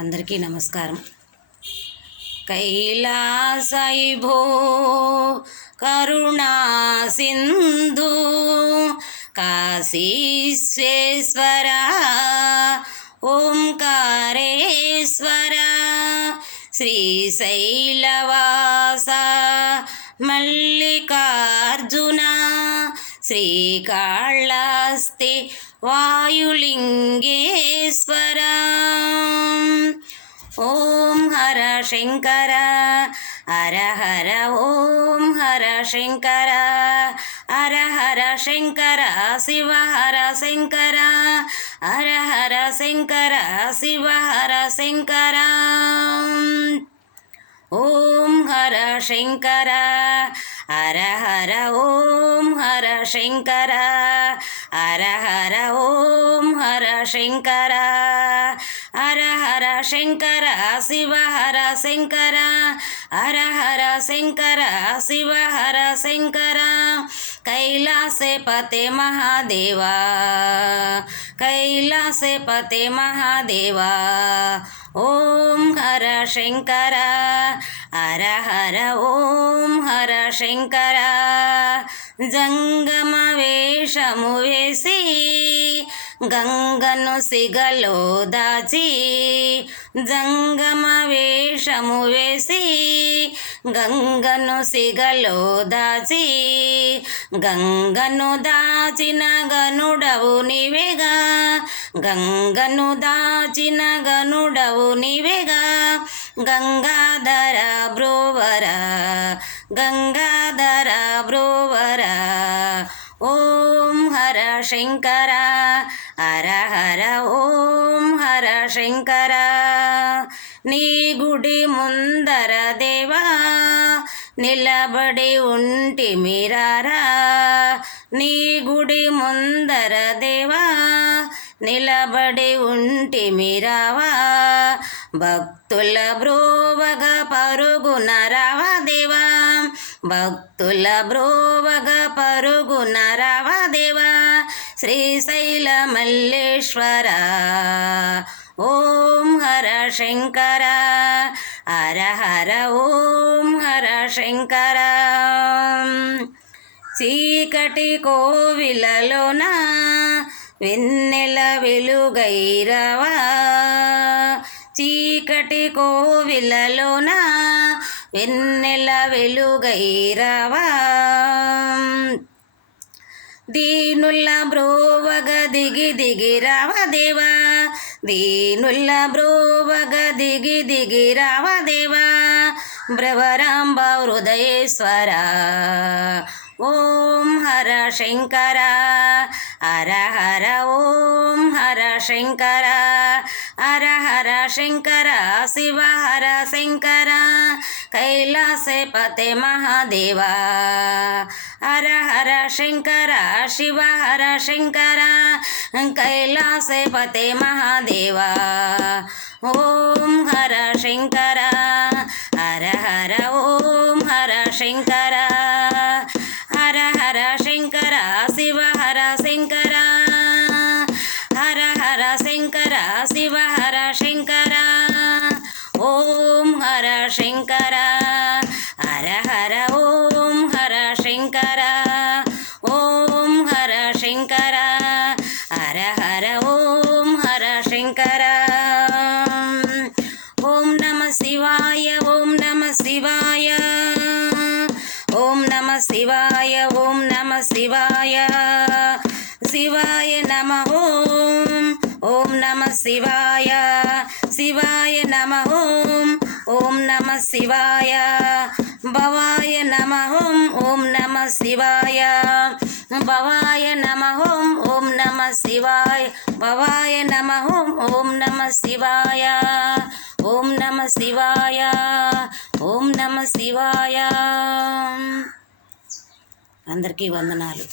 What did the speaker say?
అందరికీ నమస్కారం. కైలాసైభో కరుణా సింధు కాశీశ్వేశ్వర ఓంకారేశ్వర శ్రీశైలవాస మల్లికార్జున శ్రీకాళహస్తి వాయులింగేశ్వర. ఓం హర శంకర హర హర ఓం హర శంకర హర హర శంకర శివ హర శంకర హర హర శంకర శివ హర శంకర. ఓం హర శంకర హర హర ఓం హర శంకర హర హర ఓం హర శంకర హర హర శంకర శివ హర శంకర హర హర శంకర శివ హర శంకర. కైలాసపతే మహాదేవా కైలాసపతే మహాదేవా ఓం హర శంకర హర హర ఓం హర శంకర. జంగమ వేషము వేసి గంగను సిగలో దాచి జంగమ వేషము వేసి గంగను సిగలో దాచి గంగను దాచిన గనుడవు నీవేగా గంగను దాచిన గనుడవు నీవేగా గంగాధర బ్రోవర గంగాధర బ్రోవర. ఓం హర శంకర హర హర ఓం హర శంకర. నీ గుడి ముందర దేవా నిలబడి ఉంటి మీరారా నీ గుడి ముందర దేవా నిలబడి ఉంటి మీరావా భక్తుల బ్రోవగ పరుగున రావా దేవా భక్తుల బ్రోవగ పరుగున రావా దేవా శ్రీశైల మల్లేశ్వర. ఓం హర శంకర హర హర ఓం హర శంకర. చీకటి కోవిలలోన వెన్నెల వెలుగైరవా చీకటి కోవిలలోన వెన్నెల వెలుగైరవా దీనుల బ్రోవగ దిగి దిగి రావా దేవా దీనుల బ్రోవగ దిగి దిగి రావా దేవా భ్రవరాంబ హృదయేశ్వర. ఓం హర శంకర హర హర ఓం హర శంకర హర హర శంకర శివ హర శంకర. కైలాసపతే మహాదేవా హర హర శంకర శివ హర శంకర కైలాసపతే మహాదేవా. ఓం హర శంకర హర హర ఓం హర శంకర హర హర శంకర శివ హర శంకర హర హర శంకర శివ హర శంకర. ఓం హర శంకర హర హర ఓం హర శంకర ఓం హర శంకర హర హర ఓం హర శంకర. ఓం నమ శివాయ ఓం నమ శివాయ ఓం నమ శివాయ ఓం నమ శివాయ శివాయ నమ ఓం నమ శివాయ శివాయ నమ ఓం నమ శివాయ భవాయ నమ ఓం నమ శివాయ భవాయ నమ ఓం నమ శివాయ భవాయ నమ ఓం నమ శివాయ ఓం నమ శివాయ ఓం నమ శివాయ. అందరికీ వందనాలు.